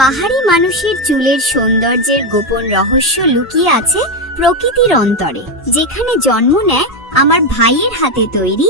পাহাড়ি মানুষের চুলের সৌন্দর্যের গোপন রহস্য লুকিয়ে আছে প্রকৃতির অন্তরে, যেখানে জন্ম নেয় আমার ভাইয়ের হাতে তৈরি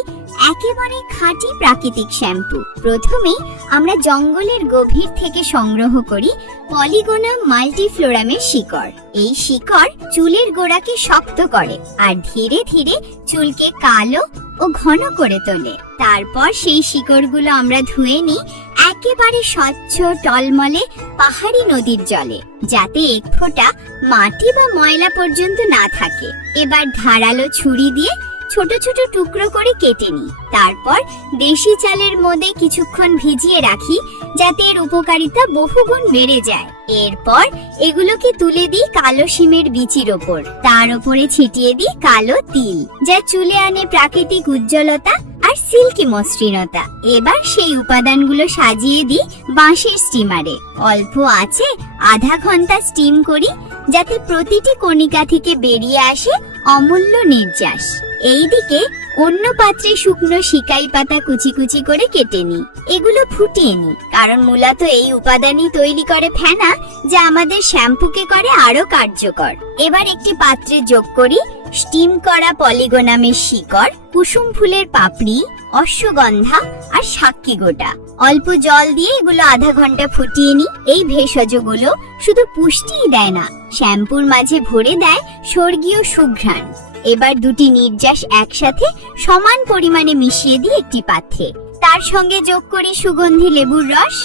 একেবারে খাঁটি প্রাকৃতিক শ্যাম্পু। প্রথমেই আমরা জঙ্গলের গভীর থেকে সংগ্রহ করি পলিগোনাম মাল্টিফ্লোরামের শিকড়। এই শিকড় চুলের গোড়াকে শক্ত করে আর ধীরে ধীরে চুলকে কালো ও ঘন করে তোলে। তারপর সেই শিকড়গুলো আমরা ধুয়ে নিই একেবারে স্বচ্ছ টলমলে পাহাড়ি নদীর জলে, যাতে এক ফোঁটা মাটি বা ময়লা পর্যন্ত না থাকে। এবার ধারালো ছুরি দিয়ে ছোট ছোট টুকরো করে কেটে নিই। তারপর দেশি চালের মধ্যে কিছুক্ষণ ভিজিয়ে রাখি, যাতে এর উপকারিতা বহুগুণ বেড়ে যায়। এরপর এগুলোকে তুলে দিই কালো শিমের বিচির ওপর। তার উপরে ছিটিয়ে দিই কালো তিল, যা চুলে আনে প্রাকৃতিক উজ্জ্বলতা আর সিল্কি মসৃণতা। এবার সেই উপাদানগুলো সাজিয়ে দিই বাঁশের স্টিমারে। অল্প আঁচে আধা ঘন্টা স্টিম করি, যাতে প্রতিটি কণিকা থেকে বেরিয়ে আসে অমূল্য নির্যাস। এইদিকে অন্য পাত্রে শুকনো শিকাই পাতা কুচি কুচি করে কেটে নিই। এগুলো ফুটিয়ে নিই, কারণ মূলত এই উপাদানই তৈরি করে ফেনা, যা আমাদের শ্যাম্পুকে করে আরো কার্যকর। এবার একটি পাত্রে যোগ করি স্টিম করা পলিগোনামের শিকড়, কুসুম ফুলের পাপড়ি, অশ্বগন্ধা আর সাক্ষী গোটা। অল্প জল দিয়ে এগুলো আধা ঘন্টা ফুটিয়ে নিই। এই ভেষজগুলো শুধু পুষ্টিই দেয় না, শ্যাম্পুর মাঝে ভরে দেয় স্বর্গীয় সুঘ্রাণ। এবার দুটি নির্যাস একসাথে সমান পরিমাণে মিশিয়ে দিই একটি পাত্রে। তার সঙ্গে যোগ করি সুগন্ধি লেবুর রস,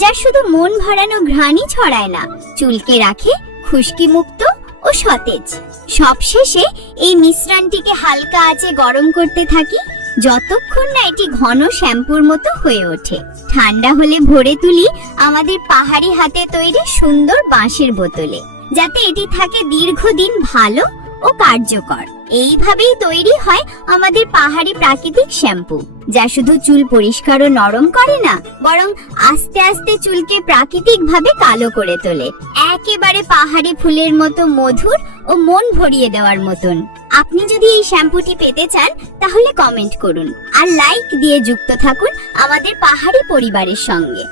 যা শুধু মন ভরানো ঘ্রাণই ছড়ায় না, চুলকে রাখে খুশকি মুক্ত ও সতেজ। সবশেষে এই মিশ্রণটিকে হালকা আঁচে গরম করতে থাকি, যতক্ষণ না এটি ঘন শ্যাম্পুর মতো হয়ে ওঠে। ঠান্ডা হলে ভরে তুলি আমাদের পাহাড়ি হাতে তৈরি সুন্দর বাঁশের বোতলে, যাতে এটি থাকে দীর্ঘদিন ভালো ও কার্যকর। এইভাবেই তৈরি হয় আমাদের পাহাড়ি প্রাকৃতিক শ্যাম্পু, যা শুধু চুল পরিষ্কার ও নরম করে না, বরং আস্তে আস্তে চুলকে প্রাকৃতিক ভাবে কালো করে তোলে, একেবারে পাহাড়ি ফুলের মতো মধুর ও মন ভরিয়ে দেওয়ার মতন। আপনি যদি এই শ্যাম্পুটি পেতে চান, তাহলে কমেন্ট করুন আর লাইক দিয়ে যুক্ত থাকুন আমাদের পাহাড়ি পরিবারের সঙ্গে।